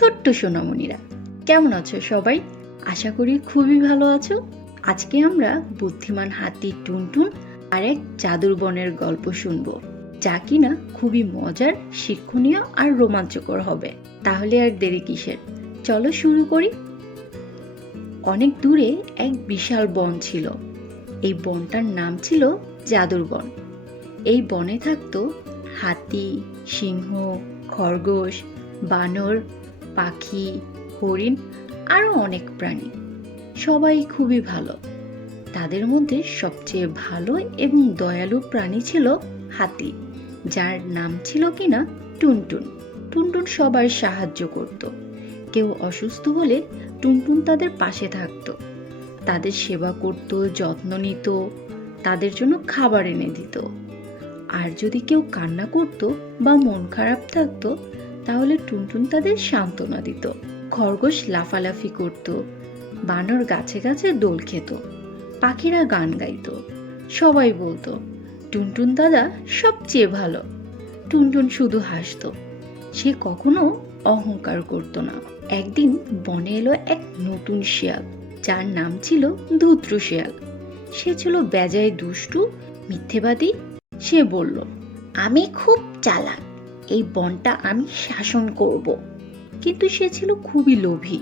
ছোট্ট সোনামণিরা, কেমন আছো সবাই? আশা করি খুবই ভালো আছো। আজকে আমরা বুদ্ধিমান হাতি টুনটুন আর এক জাদুর বনের গল্প শুনবো, যা কিনা খুবই মজার, শিক্ষণীয় আর রোমাঞ্চকর হবে। তাহলে আর দেরি কিসের, চলো শুরু করি। অনেক দূরে এক বিশাল বন ছিল। এই বনটার নাম ছিল জাদুর বন। এই বনে থাকতো হাতি, সিংহ, খরগোশ, বানর, পাখি, হরিণ আরও অনেক প্রাণী। সবাই খুবই ভালো। তাদের মধ্যে সবচেয়ে ভালো এবং দয়ালু প্রাণী ছিল হাতি, যার নাম ছিল কিনা টুনটুন। টুনটুন সবার সাহায্য করত। কেউ অসুস্থ হলে টুনটুন তাদের পাশে থাকতো, তাদের সেবা করত, যত্ন নিত, তাদের জন্য খাবার এনে দিত। আর যদি কেউ কান্না করত বা মন খারাপ থাকতো, তাহলে টুনটুন তাদের সান্ত্বনা দিত। খরগোশ লাফালাফি করত, বানর গাছে গাছে দোল খেত, পাখিরা গান গাইত। সবাই বলতো টুনটুন দাদা সবচেয়ে ভালো। টুনটুন শুধু হাসত, সে কখনো অহংকার করত না। একদিন বনে এলো এক নতুন শিয়াল, যার নাম ছিল ধূত্র শিয়াল। সে ছিল বেজায় দুষ্টু, মিথ্যেবাদী। সে বলল, আমি খুব চালাক, এই বনটা আমি শাসন করব। কিন্তু সে ছিল খুবই লোভী।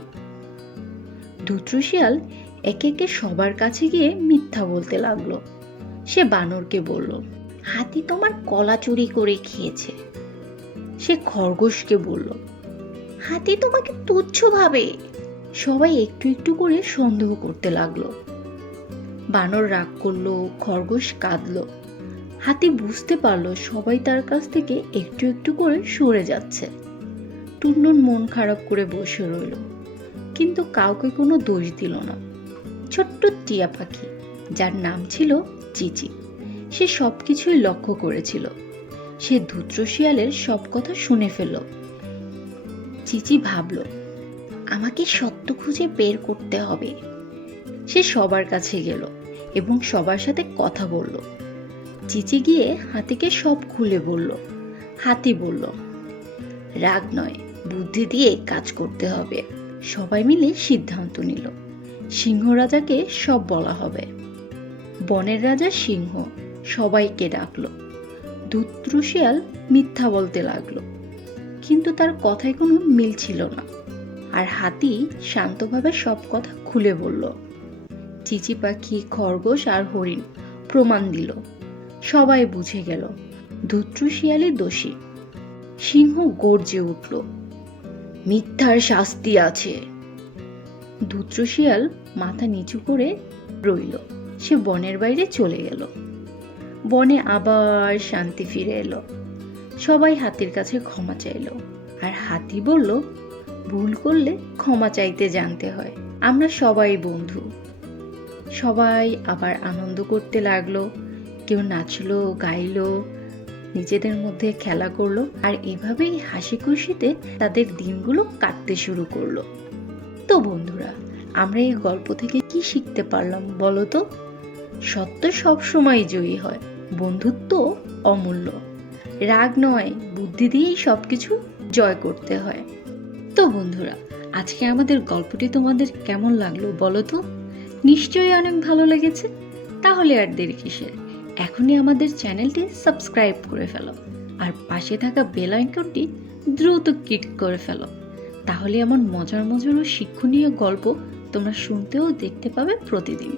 ধূত্র শিয়াল একে একে সবার কাছে গিয়ে মিথ্যা বলতে লাগলো। সে বানরকে বলল, হাতি তোমার কলা চুরি করে খেয়েছে। সে খরগোশকে বলল, হাতি তোমাকে তুচ্ছ ভাবে। সবাই একটু একটু করে সন্দেহ করতে লাগলো। বানর রাগ করলো, খরগোশ কাঁদলো। হাতি বুঝতে পারলো সবাই তার কাছ থেকে একটু একটু করে সরে যাচ্ছে। টুনটুন মন খারাপ করে বসে রইল, কিন্তু কাউকে কোনো দোষ দিল না। ছোট্ট টিয়া পাখি, যার নাম ছিল চিচি, সে সবকিছুই লক্ষ্য করেছিল। সে ধূত্র শিয়ালের সব কথা শুনে ফেলল। চিচি ভাবল, আমাকে সত্য খুঁজে বের করতে হবে। সে সবার কাছে গেল এবং সবার সাথে কথা বলল। চিচি গিয়ে হাতিকে সব খুলে বলল। হাতি বলল, রাগ নয়, বুদ্ধি দিয়ে কাজ করতে হবে। সবাই মিলে সিদ্ধান্ত নিল, সিংহ রাজাকে সব বলা হবে। বনের রাজা সিংহ সবাইকে ডাকলো। ধূত্র শিয়াল মিথ্যা বলতে লাগলো, কিন্তু তার কথায় কোনো মিল ছিল না। আর হাতি শান্তভাবে সব কথা খুলে বলল। চিচি পাখি, খরগোশ আর হরিণ প্রমাণ দিল। সবাই বুঝে গেল ধূত্র শিয়ালই দোষী। সিংহ গর্জে উঠল, মিথ্যার শাস্তি আছে। ধূত্র শিয়াল মাথা নিচু করে রইল। সে বনের বাইরে চলে গেল। বনে আবার শান্তি ফিরে এলো। সবাই হাতির কাছে ক্ষমা চাইল। আর হাতি বলল, ভুল করলে ক্ষমা চাইতে জানতে হয়। আমরা সবাই বন্ধু। সবাই আবার আনন্দ করতে লাগলো। কেউ নাচলো, গাইলো, নিজেদের মধ্যে খেলা করলো। আর এভাবেই হাসি খুশিতে তাদের দিনগুলো কাটতে শুরু করলো। তো বন্ধুরা, আমরা এই গল্প থেকে কি শিখতে পারলাম বলো তো? সত্য সবসময় জয়ী হয়, বন্ধুত্ব অমূল্য। রাগ নয়, বুদ্ধি দিয়েই সবকিছু জয় করতে হয়। তো বন্ধুরা, আজকে আমাদের গল্পটি তোমাদের কেমন লাগলো বলো তো? নিশ্চয়ই অনেক ভালো লেগেছে। তাহলে আর দেরি কিসের, এখনই আমাদের চ্যানেলটি সাবস্ক্রাইব করে ফেলো আর পাশে থাকা বেল আইকনটি দ্রুত ক্লিক করে ফেলো। তাহলে এমন মজার মজার ও শিক্ষণীয় গল্প তোমরা শুনতেও দেখতে পাবে প্রতিদিন।